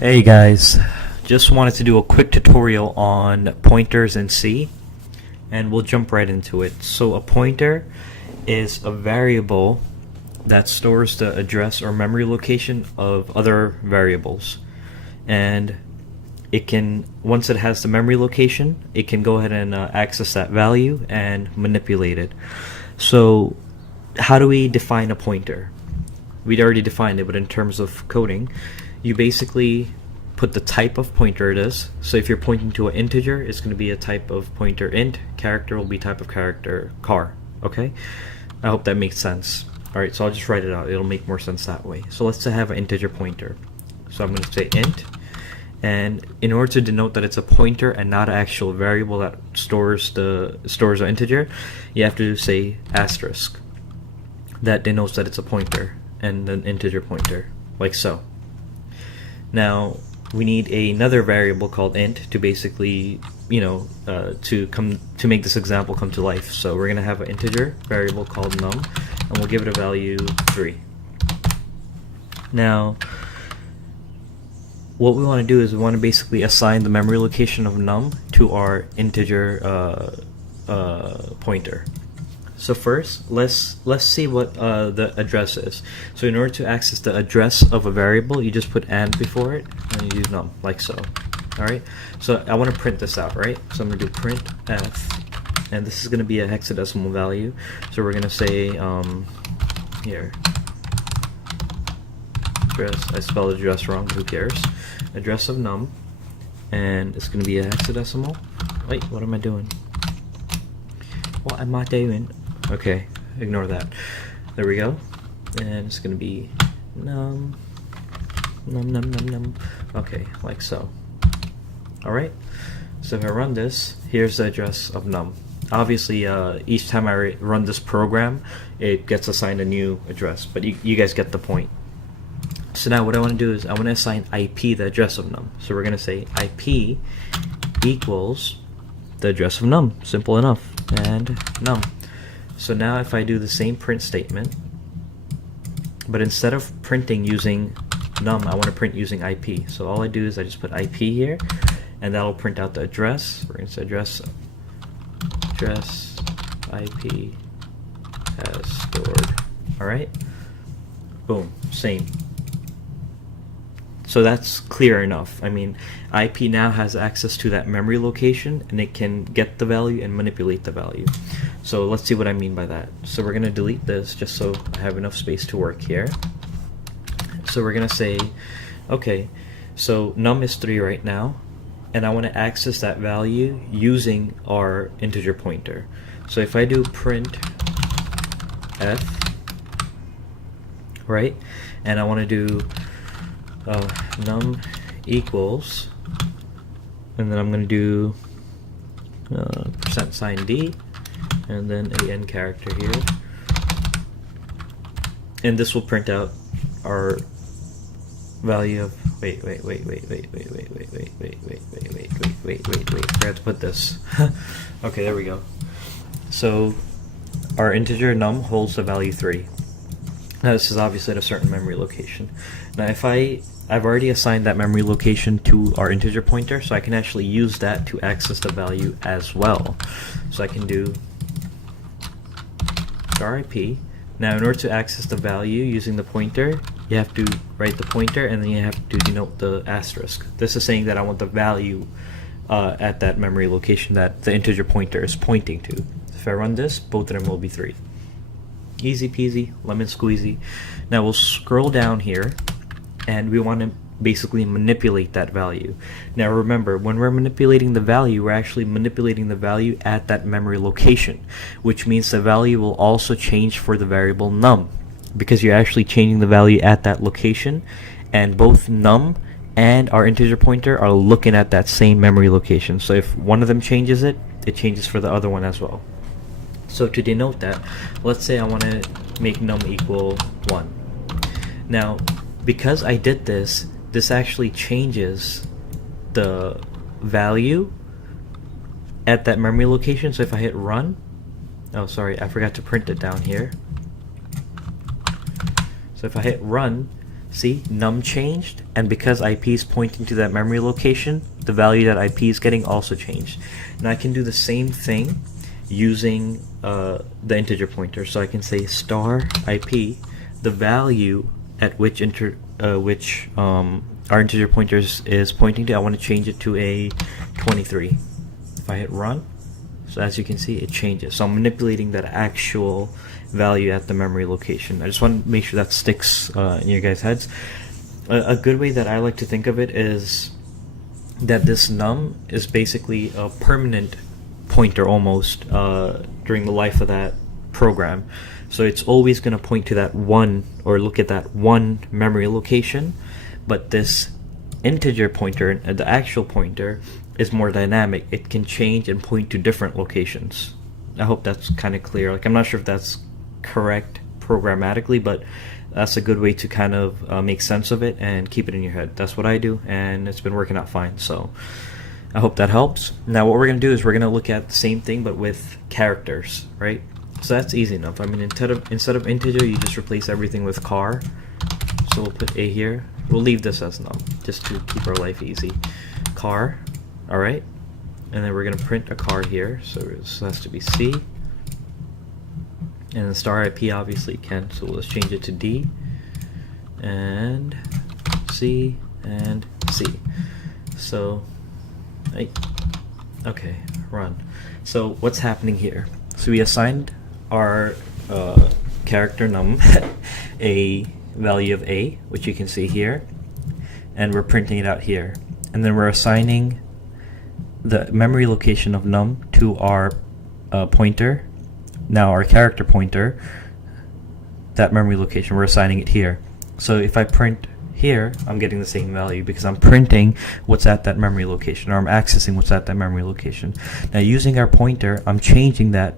Hey guys, just wanted to do a quick tutorial on pointers in C, and we'll jump right into it. So a pointer is a variable that stores the address or memory location of other variables, and it can, once it has the memory location, it can go ahead and access that value and manipulate it. So how do we define a pointer? We'd already defined it, but in terms of coding, you basically put the type of pointer it is. So if you're pointing to an integer, it's going to be a type of pointer int. Character will be type of character car. Okay? I hope that makes sense. Alright, so I'll just write it out. It'll make more sense that way. So let's say I have an integer pointer. So I'm going to say int. And in order to denote that it's a pointer and not an actual variable that stores an integer, you have to say asterisk. That denotes that it's a pointer and an integer pointer, like so. Now we need another variable called int to basically, to make this example come to life. So we're gonna have an integer variable called num, and we'll give it a value 3. Now what we want to do is we want to basically assign the memory location of num to our integer pointer. So first, let's see what the address is. So in order to access the address of a variable, you just put and before it, and you use num, like so. Alright, so I want to print this out, right? So I'm going to do print f, and this is going to be a hexadecimal value. So we're going to say, here, address, I spelled address wrong, who cares? Address of num, and it's going to be a hexadecimal. Wait, what am I doing? What am I doing? Okay, ignore that. There we go. And it's gonna be num. Okay, like so. Alright, so if I run this, here's the address of num. Obviously, each time I run this program, it gets assigned a new address, but you guys get the point. So now what I want to do is I want to assign IP the address of num. So we're gonna say IP equals the address of num. Simple enough. And num. So now if I do the same print statement, but instead of printing using num, I want to print using IP. So all I do is I just put IP here, and that'll print out the address. We're going to say address IP as stored. Alright? Boom. Same. So that's clear enough. I mean, IP now has access to that memory location, and it can get the value and manipulate the value. So let's see what I mean by that. So we're going to delete this just so I have enough space to work here. So we're going to say, okay, so num is 3 right now, and I want to access that value using our integer pointer. So if I do print f, right, and I want to do num equals, and then I'm going to do %d, and then a n character here, and this will print out our value of wait, I forgot to put this. Okay, there we go. So our integer num holds the value 3. Now this is obviously at a certain memory location. Now if I've already assigned that memory location to our integer pointer, so I can actually use that to access the value as well. So I can do RIP. Now in order to access the value using the pointer, you have to write the pointer, and then you have to denote the asterisk. This is saying that I want the value at that memory location that the integer pointer is pointing to. If I run this, both of them will be 3. Easy peasy, lemon squeezy. Now we'll scroll down here, and we want to basically manipulate that value. Now remember, when we're manipulating the value, we're actually manipulating the value at that memory location, which means the value will also change for the variable num, because you're actually changing the value at that location, and both num and our integer pointer are looking at that same memory location. So if one of them changes it, it changes for the other one as well. So to denote that, let's say I want to make num equal 1. Now, because I did this, this actually changes the value at that memory location. So if I hit run, oh sorry, I forgot to print it down here. So if I hit run, See, num changed, and because IP is pointing to that memory location, the value that IP is getting also changed. Now I can do the same thing using the integer pointer. So I can say star IP, the value at which our integer pointer is pointing to. I want to change it to a 23. If I hit run, so as you can see, it changes. So I'm manipulating that actual value at the memory location. I just want to make sure that sticks in your guys' heads. A good way that I like to think of it is that this num is basically a permanent pointer almost during the life of that program. So it's always going to point to that one, or look at that one memory location, but this integer pointer, the actual pointer, is more dynamic. It can change and point to different locations. I hope that's kind of clear. Like, I'm not sure if that's correct programmatically, but that's a good way to kind of make sense of it and keep it in your head. That's what I do, and it's been working out fine. So I hope that helps. Now what we're going to do is we're going to look at the same thing but with characters, right? So that's easy enough. I mean, instead of integer, you just replace everything with char. So we'll put a here. We'll leave this as num just to keep our life easy. Char, all right, and then we're going to print a char here. So this has to be C, and then star IP obviously can. So let's change it to D and C and C. So okay, run. So what's happening here? So we assigned our character num a value of A, which you can see here, and we're printing it out here. And then we're assigning the memory location of num to our pointer. Now our character pointer, that memory location, we're assigning it here. So if I print here, I'm getting the same value because I'm printing what's at that memory location, or I'm accessing what's at that memory location. Now using our pointer, I'm changing that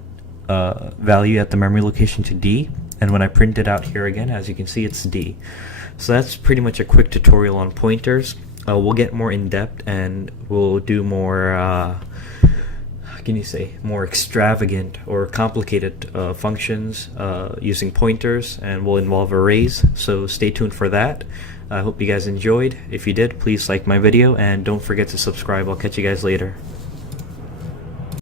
value at the memory location to D, and when I print it out here again, as you can see, it's D. So that's pretty much a quick tutorial on pointers. We'll get more in depth and we'll do more how can you say, more extravagant or complicated functions using pointers, and will involve arrays. So stay tuned for that. I hope you guys enjoyed. If you did, please like my video and don't forget to subscribe. I'll catch you guys later.